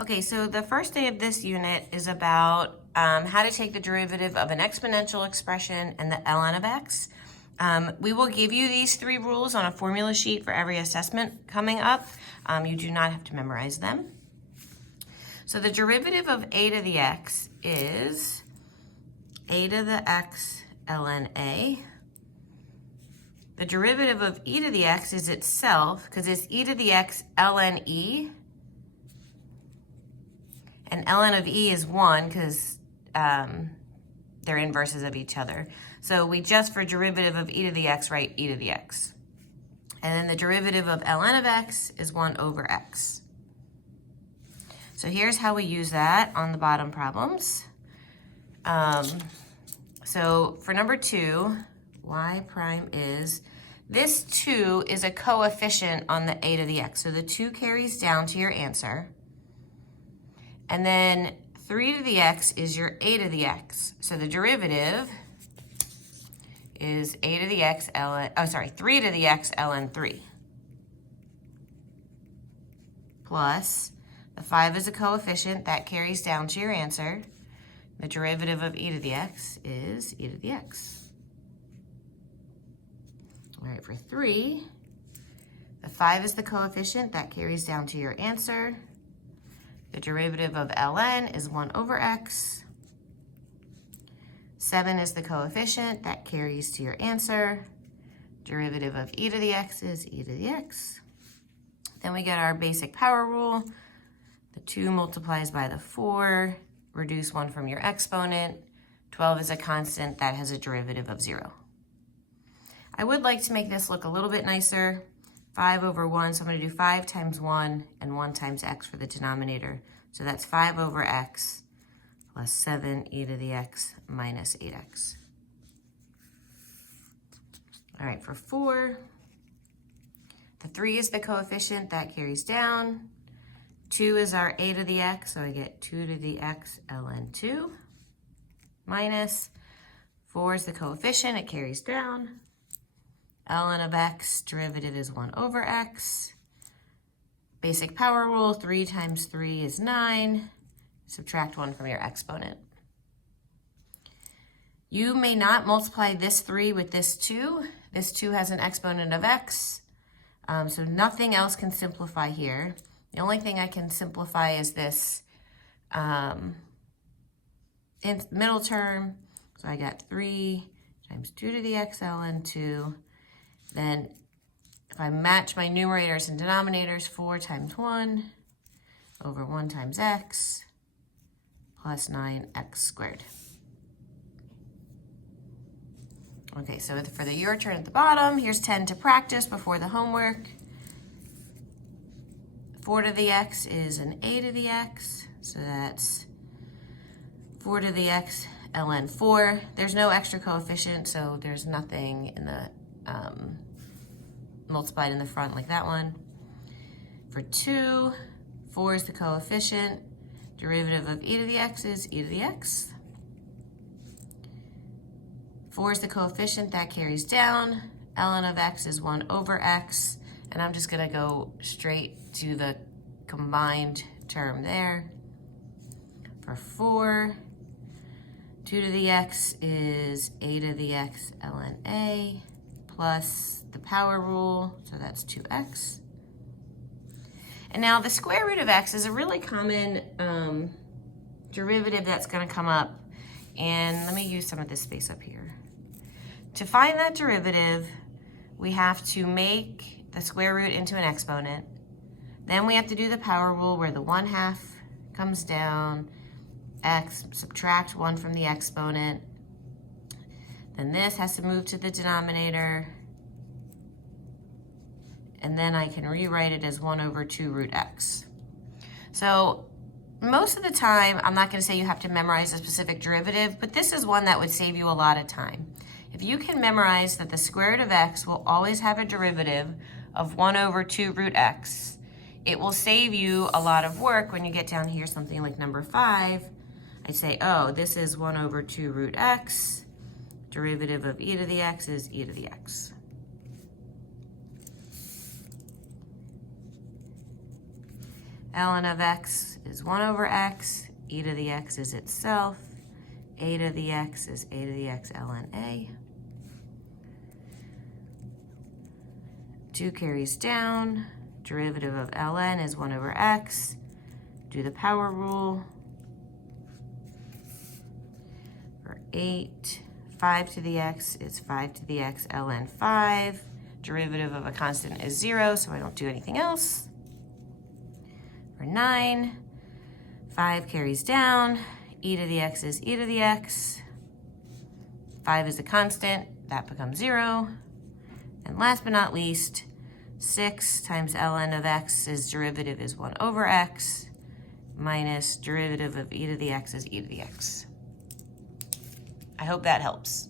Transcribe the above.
Okay, so the first day of this unit is about how to take the derivative of an exponential expression and the ln of x. We will give you these three rules on a formula sheet for every assessment coming up. You do not have to memorize them. So the derivative of a to the x is a to the x ln a. The derivative of e to the x is itself, because it's e to the x ln e. And ln of e is 1 because they're inverses of each other. So we just, for derivative of e to the x, write e to the x. And then the derivative of ln of x is 1 over x. So here's how we use that on the bottom problems. So for number 2, y prime is, this 2 is a coefficient on the a to the x. So the 2 carries down to your answer. And then 3 to the x is your a to the x. So the derivative is a to the x ln, 3 to the x ln 3. Plus, the 5 is a coefficient, that carries down to your answer. The derivative of e to the x is e to the x. All right, for 3, the 5 is the coefficient, that carries down to your answer. The derivative of ln is 1 over x. 7 is the coefficient, that carries to your answer. Derivative of e to the x is e to the x. Then we get our basic power rule. The 2 multiplies by the 4, reduce 1 from your exponent. 12 is a constant, that has a derivative of 0. I would like to make this look a little bit nicer. 5 over 1, so I'm going to do 5 times 1 and 1 times x for the denominator. So that's 5 over x plus 7 e to the x minus 8x. All right, for 4, the 3 is the coefficient, that carries down. 2 is our a to the x, so I get 2 to the x ln 2 minus 4 is the coefficient, it carries down. ln of x, derivative is 1 over x. Basic power rule, 3 times 3 is 9. Subtract 1 from your exponent. You may not multiply this 3 with this 2. This 2 has an exponent of x, so nothing else can simplify here. The only thing I can simplify is this in middle term. So I got 3 times 2 to the x ln 2. Then if I match my numerators and denominators, 4 times 1 over 1 times x plus 9x squared. Okay, so for the your turn at the bottom, here's 10 to practice before the homework. 4 to the x is an a to the x, so that's 4 to the x ln 4. There's no extra coefficient, so there's nothing in the multiplied in the front like that one. For 2, 4 is the coefficient. Derivative of e to the x is e to the x. 4 is the coefficient, that carries down. ln of x is 1 over x. And I'm just going to go straight to the combined term there. For 4, 2 to the x is a to the x ln a plus the power rule, so that's 2x. And now the square root of x is a really common derivative that's going to come up. And let me use some of this space up here. To find that derivative, we have to make the square root into an exponent. Then we have to do the power rule where the 1/2 comes down, x, subtract 1 from the exponent. Then this has to move to the denominator. And then I can rewrite it as 1 over 2 root x. So most of the time, I'm not going to say you have to memorize a specific derivative, but this is one that would save you a lot of time. If you can memorize that the square root of x will always have a derivative of 1 over 2 root x, it will save you a lot of work when you get down here, something like number 5. I'd say, oh, this is 1 over 2 root x. Derivative of e to the x is e to the x. ln of x is 1 over x, e to the x is itself, a to the x is a to the x ln a. 2 carries down, derivative of ln is 1 over x, do the power rule, for 8, 5 to the x is 5 to the x ln 5, derivative of a constant is 0, so I don't do anything else. For 9, 5 carries down, e to the x is e to the x, 5 is a constant, that becomes 0. And last but not least, 6 times ln of x is derivative is 1 over x, minus derivative of e to the x is e to the x. I hope that helps.